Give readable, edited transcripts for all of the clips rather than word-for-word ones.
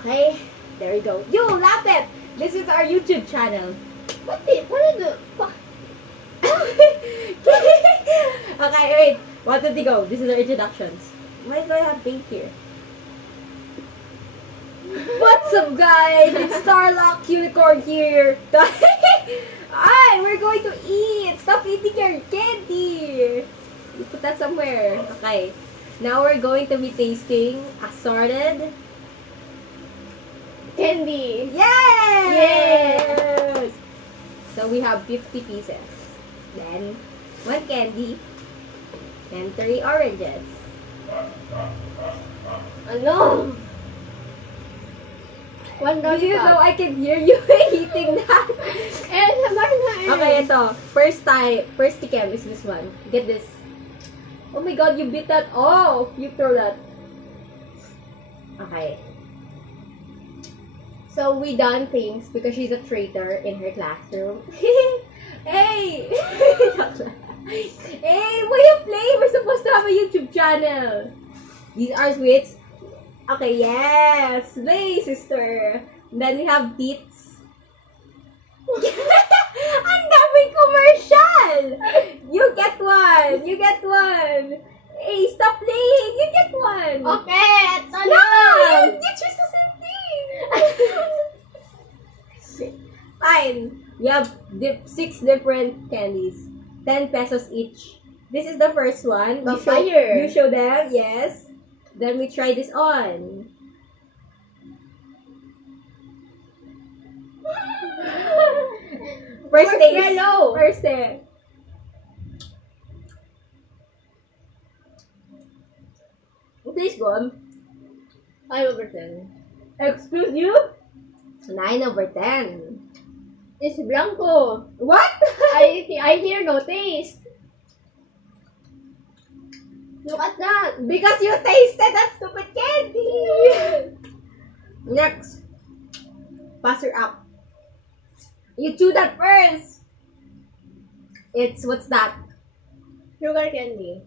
Okay, there we go. You, laugh it! This is our YouTube channel. What is the fuck? Okay, wait. What did they go? This is our introductions. Why do I have pink here? What's up, guys? It's Starlock Unicorn here. Alright, we're going to eat. Stop eating your candy. You put that somewhere. Okay. Now we're going to be tasting assorted Candy. Yes! So we have 50 pieces. Then, 1 candy. And 3 oranges. Ano? One Do you know lollipop. I can hear you eating that? Eh, sabar na eh. Okay, ito. First tikem is this one. Get this. Oh my god, you bit that off. You throw that. Okay. So we done things because she's a traitor in her classroom. Hey! Hey, why you play? We're supposed to have a YouTube channel. These are sweets. Okay, yes. Slay, sister. And then we have beets. Ang daming commercial! You get one! You get one! Hey, stop playing! You get one! Okay, ito No! na. You choose the same thing! Fine. We have 6 different candies. 10 pesos each. This is the first one. Vampire. You show them, yes. Then we try this on. First First taste. yellow. First taste. Please go. 5/10. Excuse you? 9/10. It's blanco. What? I hear no taste. Look at that. Because you tasted that stupid candy. Next. Pass her up. You chew that first. What's that? Sugar candy.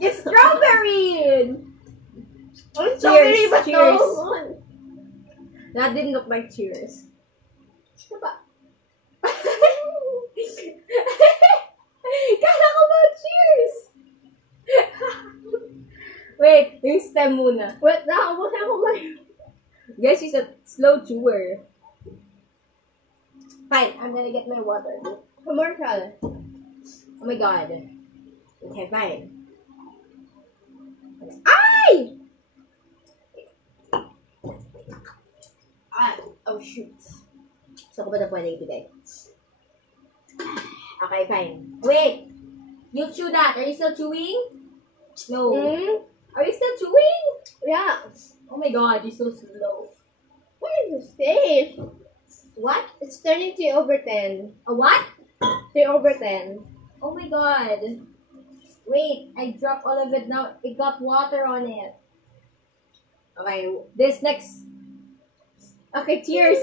It's strawberry. Oh, Cheers, ba cheers. to? That didn't look like cheers. Diba? Kala ko ba cheers? Wait, yung stem muna. Wait, nakabusan ko ba yun? Guess she's a slow chewer. Fine, I'm gonna get my water. Commercial. Oh my god. Okay, fine. Ay! Oh shoot. So, ko ba na pwede ibigay? Okay, fine. Wait! You chew that. Are you still chewing? No. Hmm? Are you still chewing? Yeah. Oh my god, you're so slow. What is this taste? What? It's turning 3/10. A what? 3/10. Oh my god. Wait, I dropped all of it now. It got water on it. Okay, this next. Okay, cheers.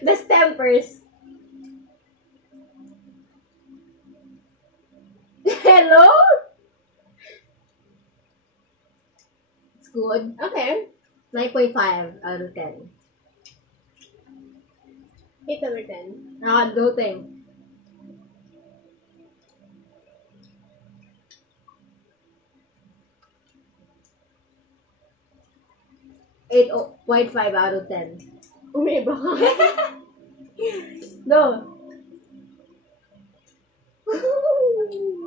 The stem first. Hello? It's good. Okay. 9.5 out of 10. 8/10. Nakakadoting. Eight point 5 out of 10. Umiba ka. No.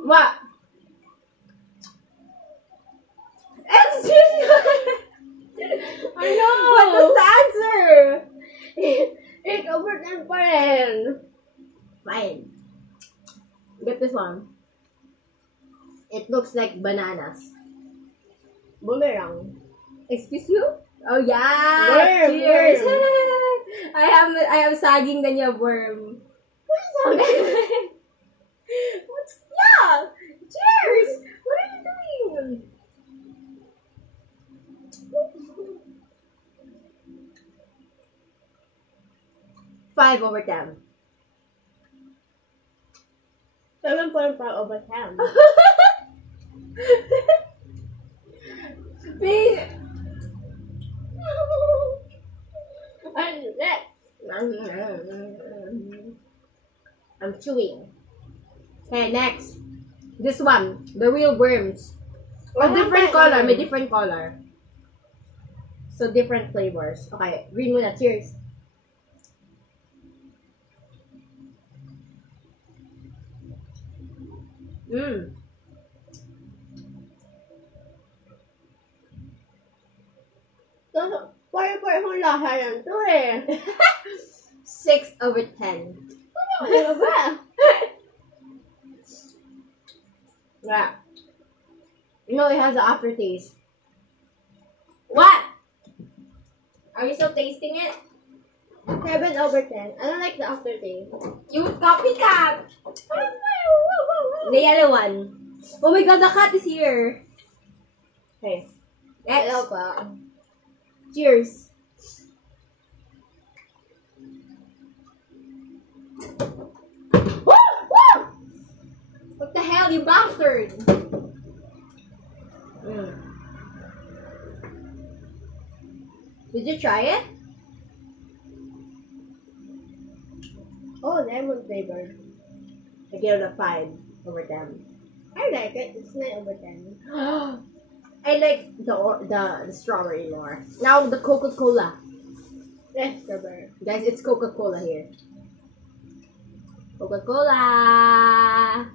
What? Excuse me. I know. What was the answer? 8/10 pa rin. Fine. Get this one. It looks like bananas. Boomerang. Excuse you? Oh yeah. Worm, Cheers. worm. I have sagging ganya worm. What's yeah? Cheers. What are you doing? 5/10. 7.5/10. Big. I'm chewing. Okay, next. This one, the real worms. A different color, may different color. So different flavors. Okay, green muna. Cheers. Mmm. Pare-parehong lasa yan to eh. 6/10. Ano ba? Yeah. You know, it has an aftertaste. What? Are you still tasting it? 7/10. I don't like the aftertaste. You copycat! The yellow one. Oh my god, the cat is here. Okay. Next. Hello pa. Cheers. Woo! Woo! What the hell, you bastard? Did you try it? Oh, lemon flavor. I give it a 5/10. I like it. It's 9/10. I like the strawberry more. Now the Coca-Cola. Yes, strawberry. Guys, it's Coca-Cola here. Coca-Cola.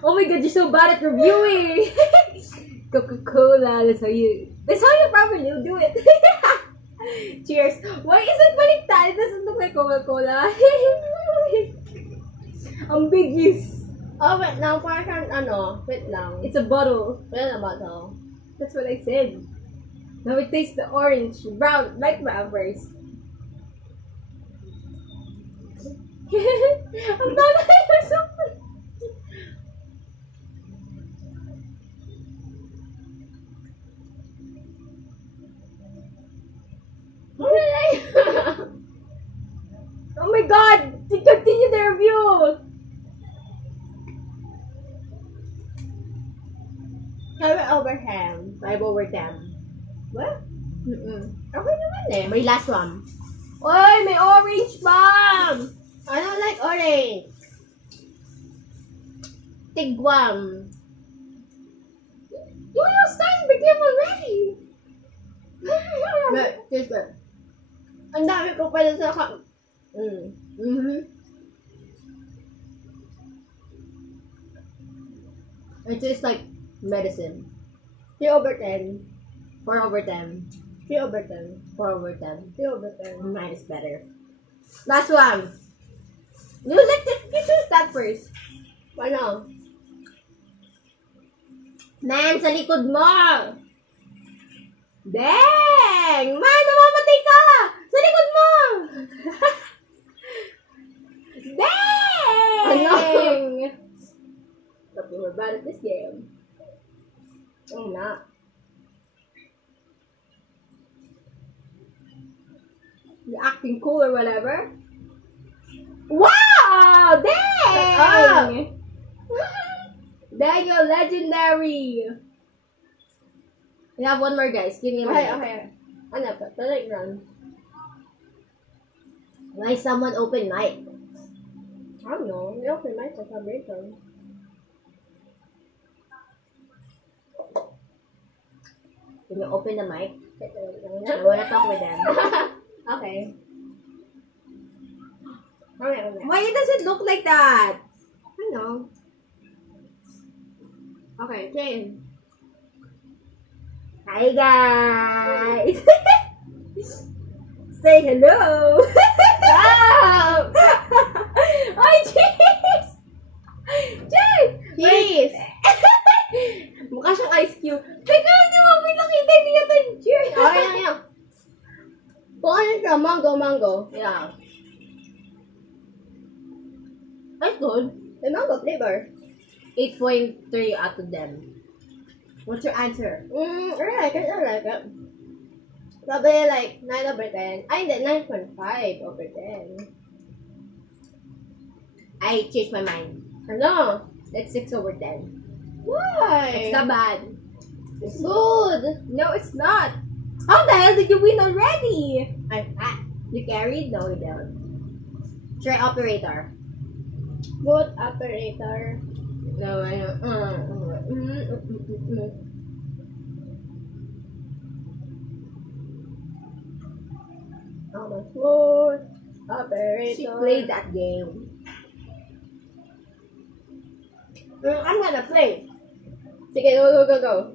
Oh my god, you're so bad at reviewing. Coca-Cola. That's how you properly do it. Cheers. Why is it baliktad? It doesn't look like Coca-Cola. Ambiguous. Oh, wait lang. Parang ano. Wait lang. It's a bottle. Wala na ba to? That's what I said. Now it tastes the orange, brown, like brown first. I'm not so funny. Oh my god! Continue the review! 7/10. 5/10. What? Okay naman eh. May last one. Oy, may orange bomb! I don't like orange. Tigwam. You will start the game already! Cheers, good. Ang dami ko pala sa It tastes like medicine. 3/10. 4/10. 3/10. 4/10. 3/10. Mine is better. Last one. You choose that first. Ano? Man, sa likod mo! Dang! Man, namamatay ka! Sa likod mo! Dang! But we were bad at this game. I'm not. You're acting cool or whatever. Wow! Dang! Dang, you're legendary! We have one more, guys. Give me a minute. Okay. Ano pa? Talag run. Why someone open mic? I don't know. You open my celebration. Can you open the mic? I wanna talk with them. Okay. Okay. Why does it look like that? I know. Okay, Jane. Hi, guys! Say hello! Wow! Ay, cheese! Cheese! Cheese! Mukha siyang ice cube. Teka, hindi mo pinakita niya ito yung cheese. Okay lang yan. Kung ano siya, mango. Yeah. That's good. May mango flavor. 8.3 out of them. What's your answer? I like it. Probably like 9/10. Ay, hindi, 9.5/10. I changed my mind. Ano? It's 6/10. Why? It's not bad. It's good. No, it's not. How the hell did you win already? I'm fat. You carried? No, you don't. Try operator. Boat operator. No, I don't. Boat operator. She played that game. I'm gonna play. Sige, go, go, go, go.